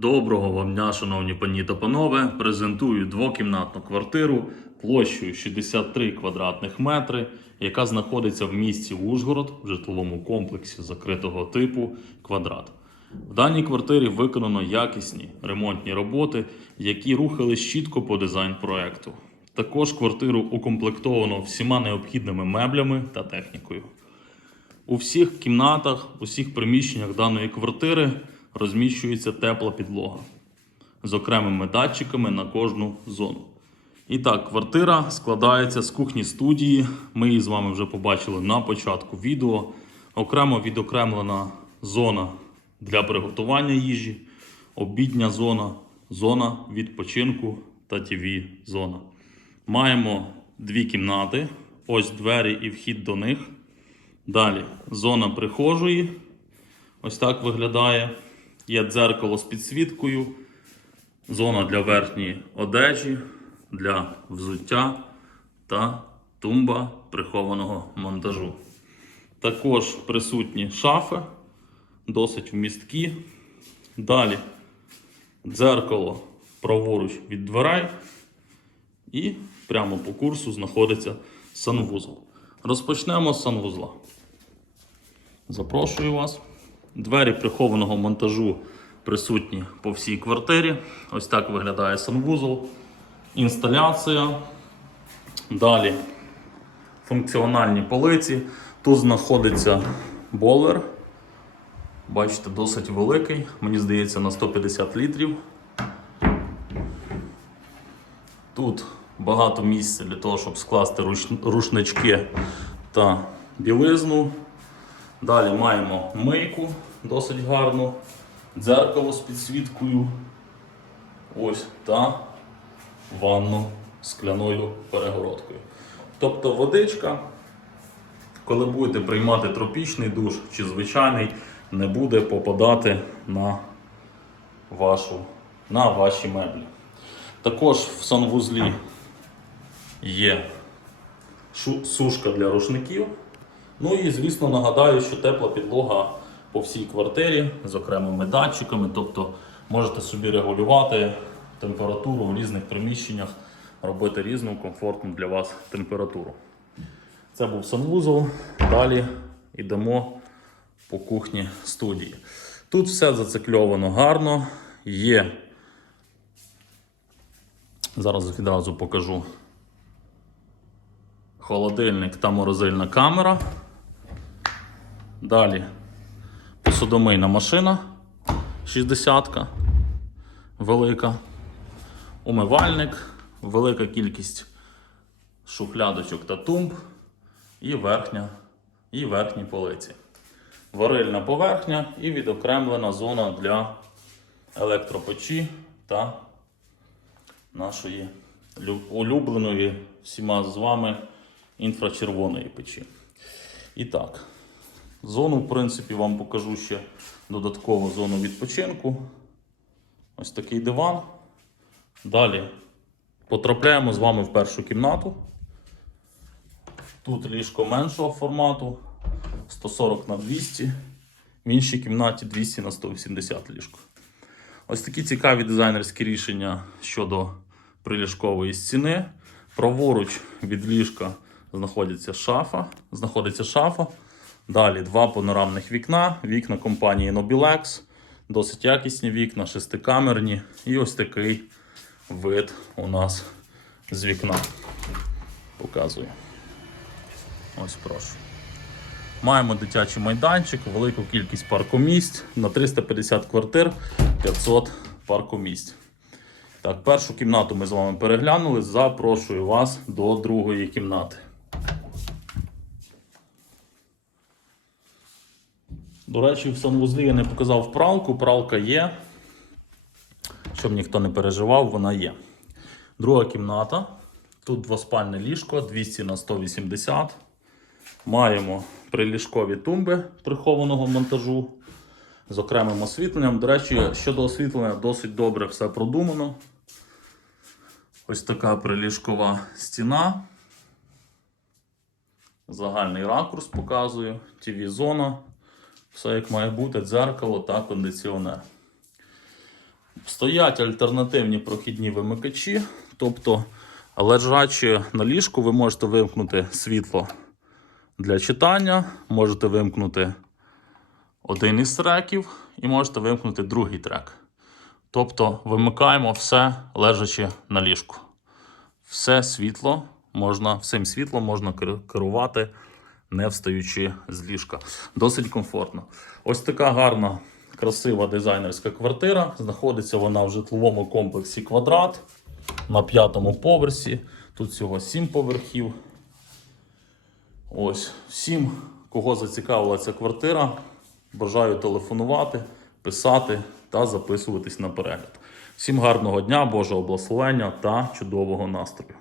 Доброго вам дня, шановні пані та панове. Презентую двокімнатну квартиру площею 63 квадратних метри, яка знаходиться в місті Ужгород в житловому комплексі закритого типу квадрат. В даній квартирі виконано якісні ремонтні роботи, які рухались чітко по дизайн-проекту. Також квартиру укомплектовано всіма необхідними меблями та технікою. У всіх кімнатах, усіх приміщеннях даної квартири розміщується тепла підлога з окремими датчиками на кожну зону. І так, квартира складається з кухні студії. Ми її з вами вже побачили на початку відео. Окремо відокремлена зона для приготування їжі, обідня зона, зона відпочинку та тв зона. Маємо дві кімнати, ось двері і вхід до них. Далі зона прихожої. Ось так виглядає. Є дзеркало з підсвіткою, зона для верхньої одежі, для взуття та тумба прихованого монтажу. Також присутні шафи, досить вмісткі. Далі дзеркало праворуч від дверей. І прямо по курсу знаходиться санвузол. Розпочнемо з санвузла. Запрошую вас. Двері прихованого монтажу присутні по всій квартирі. Ось так виглядає санвузол. Інсталяція. Далі функціональні полиці. Тут знаходиться болер. Бачите, досить великий. Мені здається, на 150 літрів. Тут багато місця для того, щоб скласти рушнички та білизну. Далі маємо мийку досить гарну, дзеркало з підсвіткою. Ось та ванну з скляною перегородкою. Тобто водичка, коли будете приймати тропічний душ чи звичайний, не буде попадати на, вашу, на ваші меблі. Також в санвузлі є сушка для рушників. Ну і звісно нагадаю, що тепла підлога по всій квартирі з окремими датчиками, тобто можете собі регулювати температуру в різних приміщеннях, робити різну комфортну для вас температуру. Це був санвузол. Далі йдемо по кухні студії. Тут все зацикльовано гарно. Є. Зараз відразу покажу холодильник та морозильна камера. Далі. Посудомийна машина. 60-ка, велика. Умивальник, велика кількість шухлядочок та тумб. І верхня, і верхні полиці. Варильна поверхня і відокремлена зона для електропечі та нашої улюбленої всіма з вами інфрачервоної печі. І так, зону, в принципі, вам покажу ще додаткову зону відпочинку. Ось такий диван. Далі потрапляємо з вами в першу кімнату. Тут ліжко меншого формату 140 на 200. В іншій кімнаті 200 на 180 ліжко. Ось такі цікаві дизайнерські рішення щодо приліжкової стіни. Праворуч від ліжка знаходиться шафа. Знаходиться шафа. Далі два панорамних вікна. Вікна компанії Nobilex. Досить якісні вікна, шестикамерні. І ось такий вид у нас з вікна. Показую. Ось прошу. Маємо дитячий майданчик, велику кількість паркомісць на 350 квартир, 500 паркомісць. Так, першу кімнату ми з вами переглянули. Запрошую вас до другої кімнати. До речі, в санвузлі я не показав пралку. Пралка є. Щоб ніхто не переживав, вона є. Друга кімната. Тут двоспальне ліжко 200 на 180. Маємо приліжкові тумби прихованого монтажу з окремим освітленням. До речі, щодо освітлення, досить добре все продумано. Ось така приліжкова стіна. Загальний ракурс показую, TV-зона, все як має бути, дзеркало та кондиціонер. Стоять альтернативні прохідні вимикачі, тобто лежачи на ліжку, ви можете вимкнути світло для читання, можете вимкнути один із треків і можете вимкнути другий трек. Тобто вимикаємо все лежачи на ліжку. Все світло можна, всім світлом можна керувати, не встаючи з ліжка. Досить комфортно. Ось така гарна, красива дизайнерська квартира. Знаходиться вона в житловому комплексі квадрат на п'ятому поверсі. Тут всього сім поверхів. Ось всім, кого зацікавила ця квартира, бажаю телефонувати, писати та записуватись на перегляд. Всім гарного дня, Божого благословення та чудового настрою!